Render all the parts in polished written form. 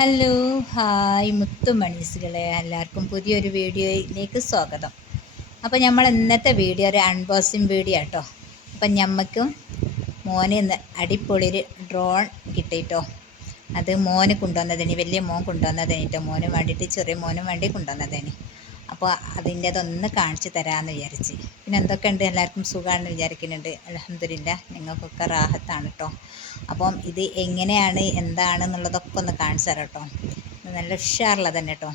Hello hi മുത്തുമണീസുകളെ, എല്ലാവർക്കും പുതിയൊരു വീഡിയോയിലേക്ക് സ്വാഗതം. അപ്പോൾ നമ്മൾ ഇന്നത്തെ വീഡിയോ ഒരു അൺബോക്സിങ് വീഡിയോ കേട്ടോ. അപ്പം ഞമ്മക്കും മോന് അടിപൊളി ഒരു ഡ്രോൺ കിട്ടിയിട്ടോ. അത് മോന് കൊണ്ടുവന്നതിന്, വലിയ മോൻ കൊണ്ടുവന്നതിനിട്ടോ, മോന് വേണ്ടിയിട്ട് ചെറിയ മോനും വേണ്ടി കൊണ്ടുവന്നതിന്. അപ്പോൾ അതിൻ്റെതൊന്ന് കാണിച്ചു തരാമെന്ന് വിചാരിച്ച്. പിന്നെ എന്തൊക്കെയുണ്ട്, എല്ലാവർക്കും സുഖമാണെന്ന് വിചാരിക്കുന്നുണ്ട്. അൽഹംദുലില്ലാ, നിങ്ങൾക്കൊക്കെ റാഹത്താണ് കേട്ടോ. അപ്പം ഇത് എങ്ങനെയാണ് എന്താണെന്നുള്ളതൊക്കെ ഒന്ന് കാണിച്ചു തരാം കേട്ടോ. നല്ല ഉഷാറുള്ളത് തന്നെ കേട്ടോ.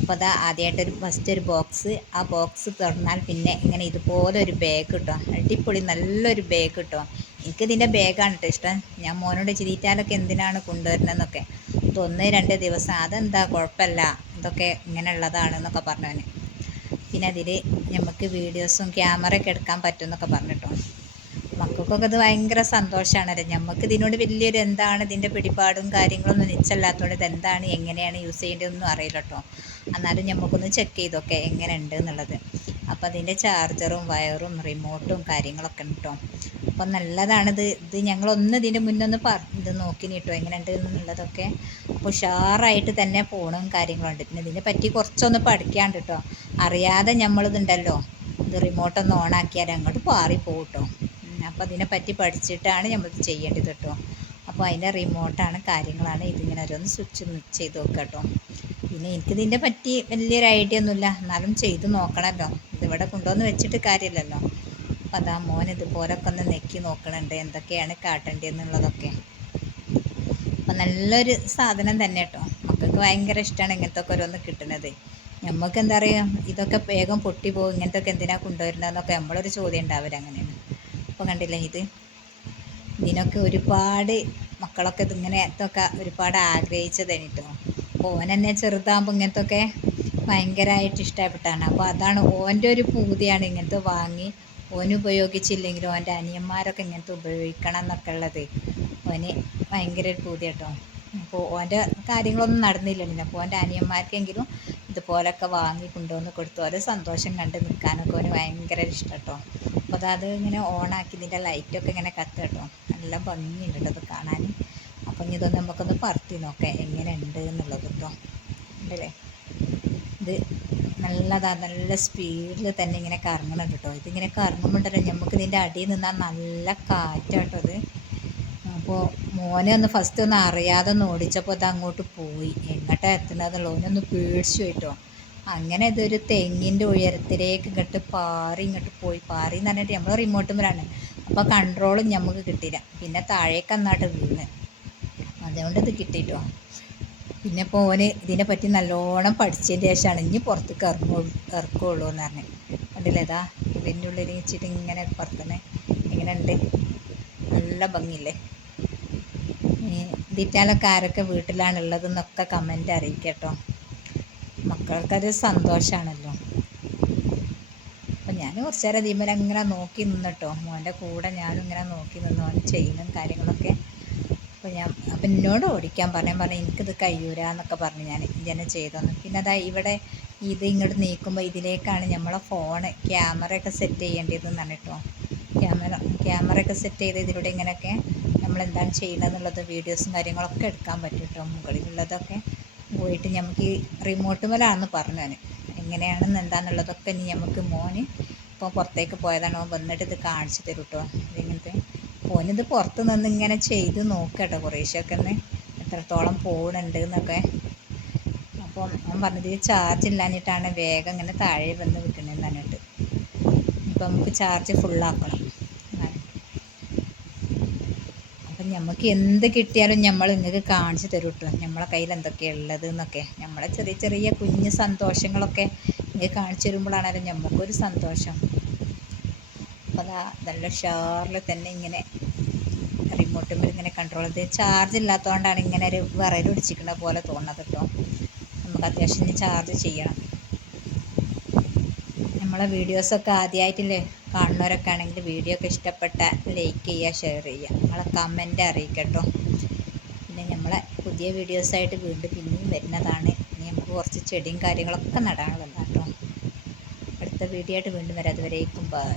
അപ്പോൾ അതാ ആദ്യമായിട്ടൊരു ഫസ്റ്റ് ഒരു ബോക്സ്. ആ ബോക്സ് തുറന്നാൽ പിന്നെ ഇങ്ങനെ ഇതുപോലെ ഒരു ബാഗ് കിട്ടും. അടിപൊളി നല്ലൊരു ബാഗ് കിട്ടും. എനിക്കിതിൻ്റെ ബാഗാണ് കേട്ടോ ഇഷ്ടം. ഞാൻ മോനോട് ചിരിറ്റാലൊക്കെ എന്തിനാണ് കൊണ്ടുവരുന്നതെന്നൊക്കെ. ഇത് 1-2 ദിവസം അതെന്താ കുഴപ്പമില്ല, ഇതൊക്കെ ഇങ്ങനെയുള്ളതാണെന്നൊക്കെ പറഞ്ഞവന്. പിന്നെ അതിൽ നമുക്ക് വീഡിയോസും ക്യാമറയൊക്കെ എടുക്കാൻ പറ്റും എന്നൊക്കെ പറഞ്ഞിട്ടോ. മക്കൾക്കൊക്കെ ഇത് ഭയങ്കര സന്തോഷമാണല്ലോ. നമുക്ക് ഇതിനോട് വലിയൊരു എന്താണ് ഇതിൻ്റെ പിടിപാടും കാര്യങ്ങളൊന്നും നിശ്ചയമില്ലാത്തതുകൊണ്ട് ഇതെന്താണ് എങ്ങനെയാണ് യൂസ് ചെയ്യേണ്ടതെന്നൊന്നും അറിയില്ല കേട്ടോ. എന്നാലും നമുക്കൊന്ന് ചെക്ക് ചെയ്തൊക്കെ എങ്ങനെ ഉണ്ട് എന്നുള്ളത്. അപ്പോൾ അതിൻ്റെ ചാർജറും വയറും റിമോട്ടും കാര്യങ്ങളൊക്കെ ഉണ്ട് കേട്ടോ. അപ്പം നല്ലതാണിത്. ഇത് ഞങ്ങളൊന്ന് ഇതിൻ്റെ മുന്നൊന്ന് ഇത് നോക്കിനി കേട്ടോ എങ്ങനെ ഉണ്ട് എന്നുള്ളതൊക്കെ. അപ്പോൾ ഉഷാറായിട്ട് തന്നെ ഫോണും കാര്യങ്ങളുണ്ട്. പിന്നെ ഇതിനെ പറ്റി കുറച്ചൊന്ന് പഠിക്കാണ്ട് കേട്ടോ. അറിയാതെ നമ്മളിതുണ്ടല്ലോ, ഇത് റിമോട്ടൊന്ന് ഓണാക്കിയാൽ അങ്ങോട്ട് പാറിപ്പോകും കേട്ടോ. അപ്പോൾ അതിനെപ്പറ്റി പഠിച്ചിട്ടാണ് നമ്മളിത് ചെയ്യേണ്ടത് കേട്ടോ. അപ്പോൾ അതിൻ്റെ റിമോട്ടാണ് കാര്യങ്ങളാണ്. ഇതിങ്ങനെ ഓരോന്ന് സ്വിച്ച് ചെയ്ത് നോക്കുക കേട്ടോ. പിന്നെ എനിക്കിതിൻ്റെ പറ്റി വലിയൊരു ഐഡിയ ഒന്നുമില്ല, എന്നാലും ചെയ്ത് നോക്കണമല്ലോ. ഇതിവിടെ കൊണ്ടുവന്ന് വെച്ചിട്ട് കാര്യമില്ലല്ലോ. അപ്പോൾ അതാ മോൻ ഇതുപോലൊക്കെ ഒന്ന് നെക്കി നോക്കണുണ്ട് എന്തൊക്കെയാണ് കാട്ടേണ്ടതെന്നുള്ളതൊക്കെ. അപ്പം നല്ലൊരു സാധനം തന്നെ കേട്ടോ. മക്കൾക്ക് ഭയങ്കര ഇഷ്ടമാണ് ഇങ്ങനത്തെ ഒക്കെ ഓരോന്ന് കിട്ടുന്നത്. നമുക്ക് എന്താ പറയുക, ഇതൊക്കെ വേഗം പൊട്ടിപ്പോകും, ഇങ്ങനത്തെ ഒക്കെ എന്തിനാണ് കൊണ്ടുവരുന്നതെന്നൊക്കെ നമ്മളൊരു ചോദ്യം ഉണ്ടാവില്ല. അങ്ങനെയാണ്. അപ്പോൾ കണ്ടില്ലേ, ഇതിനൊക്കെ ഒരുപാട് മക്കളൊക്കെ ഇതിങ്ങനെ ഇതൊക്കെ ഒരുപാട് ആഗ്രഹിച്ചതാണ് കേട്ടോ. അപ്പോൾ ഓൻ എന്നെ ചെറുതാകുമ്പോൾ ഇങ്ങനത്തെ ഒക്കെ ഭയങ്കരമായിട്ട് ഇഷ്ടപ്പെട്ടാണ്. അപ്പോൾ അതാണ് ഓൻ്റെ ഒരു പൂതിയാണ് ഇങ്ങനത്തെ വാങ്ങി ഓന് ഉപയോഗിച്ചില്ലെങ്കിലും ഓൻ്റെ അനിയന്മാരൊക്കെ ഇങ്ങനത്തെ ഉപയോഗിക്കണം എന്നൊക്കെ ഉള്ളത് ഓന് ഭയങ്കര ഒരു പൂതി കേട്ടോ. അപ്പോൾ ഓൻ്റെ കാര്യങ്ങളൊന്നും നടന്നില്ലല്ലോ. അപ്പോൾ ഓൻ്റെ അനിയന്മാർക്കെങ്കിലും ഇതുപോലൊക്കെ വാങ്ങി കൊണ്ടുവന്ന് കൊടുത്തു. ഓരോ സന്തോഷം കണ്ട് നിൽക്കാനൊക്കെ ഓന് ഭയങ്കര ഇഷ്ടം കേട്ടോ. അപ്പോൾ അത് ഇങ്ങനെ ഓണാക്കി ഇതിൻ്റെ ലൈറ്റൊക്കെ ഇങ്ങനെ കത്തുക കേട്ടോ. നല്ല ഭംഗിയുണ്ട് കേട്ടോ ഇത് കാണാൻ. അപ്പം ഇതൊന്ന് നമുക്കൊന്ന് പറത്തി നോക്കാം എങ്ങനെ ഉണ്ട് എന്നുള്ളത് കേട്ടോ. ഉണ്ടല്ലേ, ഇത് നല്ലതാണ്. നല്ല സ്പീഡിൽ തന്നെ ഇങ്ങനെ കറങ്ങുന്നുണ്ട് കേട്ടോ. ഇതിങ്ങനെ കറങ്ങുമ്പോണ്ടല്ലോ നമുക്ക് ഇതിൻ്റെ അടിയിൽ നിന്നാൽ നല്ല കാറ്റാട്ടോ ഇത്. അപ്പോൾ മോനെ ഒന്ന് ഫസ്റ്റ് ഒന്ന് അറിയാതെ ഒന്ന് ഓടിച്ചപ്പോൾ അത് അങ്ങോട്ട് പോയി. എങ്ങോട്ടാണ് എത്തുന്നതെന്നുള്ള ഓനൊന്ന് പേടിച്ചു കേട്ടോ. അങ്ങനെ ഇതൊരു തെങ്ങിൻ്റെ ഉയരത്തിലേക്ക് ഇങ്ങോട്ട് ഇങ്ങോട്ട് പോയി. പാറി എന്ന് പറഞ്ഞിട്ട് നമ്മൾ റിമോട്ടുമ്പോഴാണ്. അപ്പോൾ കൺട്രോളും നമുക്ക് കിട്ടിയില്ല. പിന്നെ താഴേക്ക് അന്നാട്ട് വീണ്. അതുകൊണ്ട് ഇത് കിട്ടിയിട്ടോ. പിന്നെ ഇപ്പോൾ ഓന് ഇതിനെ പറ്റി നല്ലോണം പഠിച്ചതിന് ശേഷമാണ് ഇനി പുറത്തേക്ക് ഇറക്കുള്ളൂ എന്ന് പറഞ്ഞത്. കണ്ടില്ലേ, ഇതാ ഇതിൻ്റെ ഉള്ളിൽ വെച്ചിട്ട് ഇങ്ങനെ പുറത്തുനിന്ന് ഇങ്ങനെ ഉണ്ട്. നല്ല ഭംഗിയില്ലേ. ഇതിറ്റാലൊക്കെ ആരൊക്കെ വീട്ടിലാണുള്ളതെന്നൊക്കെ കമൻ്റ് അറിയിക്കുക കേട്ടോ. മക്കൾക്കത് സന്തോഷമാണല്ലോ. അപ്പം ഞാൻ കുറച്ച് നേരം ഇതിന്മേൽ അങ്ങനെ നോക്കി നിന്നിട്ടോ. മോൻ്റെ കൂടെ ഞാനും ഇങ്ങനെ നോക്കി നിന്നു, അവൻ ചെയ്യുന്ന കാര്യങ്ങളൊക്കെ. അപ്പം എന്നോട് ഓടിക്കാൻ പറഞ്ഞു എനിക്കിത് കഴിയൂരാന്നൊക്കെ പറഞ്ഞു. ഞാൻ ഇങ്ങനെ ചെയ്തോന്ന്. പിന്നെ അതാ ഇവിടെ ഇത് ഇങ്ങോട്ട് നീക്കുമ്പോൾ ഇതിലേക്കാണ് നമ്മളെ ഫോണ് ക്യാമറയൊക്കെ സെറ്റ് ചെയ്യേണ്ടതെന്നാണ് കേട്ടോ. ക്യാമറയൊക്കെ സെറ്റ് ചെയ്ത് ഇതിലൂടെ ഇങ്ങനെയൊക്കെ നമ്മളെന്താണ് ചെയ്യുന്നതെന്നുള്ളത് വീഡിയോസും കാര്യങ്ങളൊക്കെ എടുക്കാൻ പറ്റും കേട്ടോ. മുകളിലുള്ളതൊക്കെ പോയിട്ട് നമുക്ക് ഈ റിമോട്ട് മേലാണെന്ന് പറഞ്ഞു ഞാൻ. എങ്ങനെയാണെന്ന് എന്താണെന്നുള്ളതൊക്കെ ഇനി നമുക്ക് മോന് ഇപ്പോൾ പുറത്തേക്ക് പോയതാണ്. വന്നിട്ട് ഇത് കാണിച്ചു തരും കേട്ടോ. ഇതിങ്ങനത്തെ മോനിത് പുറത്ത് നിന്ന് ഇങ്ങനെ ചെയ്ത് നോക്കട്ടോ കുറേശ്ശൊക്കെ ഒന്ന് എത്രത്തോളം പോകുന്നുണ്ട് എന്നൊക്കെ. അപ്പം അവൻ പറഞ്ഞത് ചാർജ് ഇല്ലാഞ്ഞിട്ടാണ് വേഗം ഇങ്ങനെ താഴെ വന്ന് വിൽക്കണമെന്ന് പറഞ്ഞിട്ട്. ഇപ്പം നമുക്ക് ചാർജ് ഫുള്ളാക്കണം. അപ്പം നമുക്ക് എന്ത് കിട്ടിയാലും നമ്മൾ നിങ്ങൾക്ക് കാണിച്ചു തരും കേട്ടോ. നമ്മളെ കയ്യിൽ എന്തൊക്കെയാണ് ഉള്ളത് എന്നൊക്കെ. നമ്മളെ ചെറിയ ചെറിയ കുഞ്ഞു സന്തോഷങ്ങളൊക്കെ നിങ്ങൾക്ക് കാണിച്ചു തരുമ്പോഴാണല്ലോ നമുക്കൊരു സന്തോഷം. അപ്പോൾ അതാ നല്ല ഉഷാറിൽ തന്നെ ഇങ്ങനെ റിമോട്ടുമ്പോൾ ഇങ്ങനെ കൺട്രോൾ ചെയ്ത്. ചാർജ് ഇല്ലാത്തതുകൊണ്ടാണ് ഇങ്ങനെ ഒരു വിറയിൽ പിടിച്ചിരിക്കുന്ന പോലെ തോന്നുന്നത് കേട്ടോ. നമുക്ക് അത്യാവശ്യം ചാർജ് ചെയ്യണം. നമ്മളെ വീഡിയോസൊക്കെ ആദ്യമായിട്ടില്ലേ കാണുന്നവരൊക്കെ ആണെങ്കിൽ വീഡിയോ ഒക്കെ ഇഷ്ടപ്പെട്ട ലൈക്ക് ചെയ്യുക, ഷെയർ ചെയ്യുക, നമ്മളെ കമൻ്റ് അറിയിക്കട്ടോ. പിന്നെ നമ്മളെ പുതിയ വീഡിയോസായിട്ട് വീണ്ടും പിന്നെയും വരുന്നതാണ്. ഇനി നമുക്ക് കുറച്ച് ചെടിയും കാര്യങ്ങളൊക്കെ നടാനുള്ളതാണ് കേട്ടോ. അടുത്ത വീഡിയോ ആയിട്ട് വീണ്ടും വരാം. അതുവരേക്കും ബൈ.